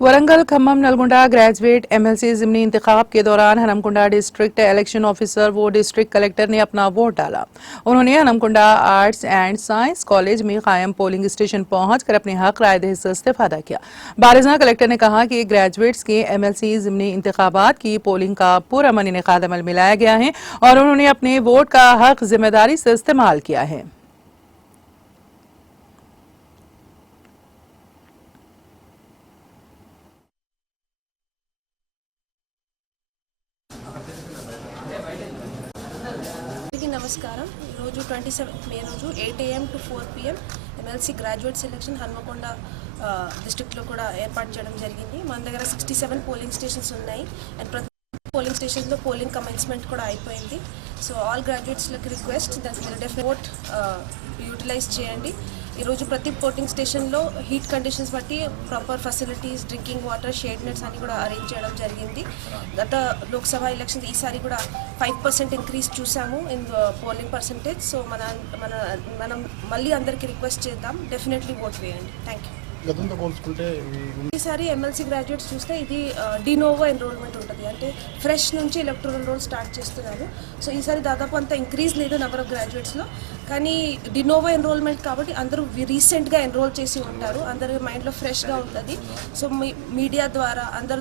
Warangal Khammam Nalgonda graduate MLC ज़िमनी इंतखाब के दौरान Hanamkonda district election officer व डिस्ट्रिक्ट कलेक्टर ने अपना वोट डाला। उन्होंने Hanamkonda arts and science college में कायम पोलिंग स्टेशन पहुंचकर अपने हक रायदे से इस्तेफादा किया। बारिज़ां कलेक्टर ने कहा कि ग्रेजुएट्स के एमएलसी ज़िमनी इंतखाबात की पोलिंग का पूरा इनेकाद अमल में लाया गया है और उन्होंने अपने वोट का हक जिम्मेदारी से इस्तेमाल किया है। నమస్కారం రోజు 27 మే రోజు 8 AM to 4 PM MLC graduate selection Hanmakonda డిస్ట్రిక్ట్లో కూడా ఏర్పాటు చేయడం జరిగింది. మన దగ్గర 67 పోలింగ్ స్టేషన్స్ ఉన్నాయి అండ్ ప్రతి పోలింగ్ స్టేషన్లో పోలింగ్ కమెన్స్మెంట్ కూడా అయిపోయింది. సో ఆల్ గ్రాడ్యుయేట్స్లకు రిక్వెస్ట్ డెఫినెట్ వోట్ యూటిలైజ్ చేయండి. ఈరోజు ప్రతి పోలింగ్ స్టేషన్లో హీట్ కండిషన్స్ బట్టి proper facilities, drinking water, shade nets అన్ని కూడా అరేంజ్ చేయడం జరిగింది. గత లోక్సభ ఎలక్షన్ ఈసారి కూడా 5% ఇంక్రీజ్ చూసాము ఇన్ పోలింగ్ పర్సంటేజ్. సో మనం మళ్ళీ అందరికీ రిక్వెస్ట్ చేద్దాం, డెఫినెట్లీ ఓట్ వేయండి. Thank you. ఈసారి ఎమ్మెల్సీ గ్రాడ్యుయేట్స్ చూస్తే ఇది డినోవో ఎన్రోల్మెంట్ ఉంటుంది, అంటే ఫ్రెష్ నుంచి ఎలక్టోరల్ రోల్ స్టార్ట్ చేస్తున్నారు. సో ఈసారి దాదాపు అంత ఇంక్రీజ్ లేదు నెంబర్ ఆఫ్ గ్రాడ్యుయేట్స్లో, కానీ డినోవో ఎన్రోల్మెంట్ కాబట్టి అందరూ రీసెంట్గా ఎన్రోల్ చేసి ఉంటారు, అందరి మైండ్లో ఫ్రెష్గా ఉంటుంది. సో మీడియా ద్వారా అందరూ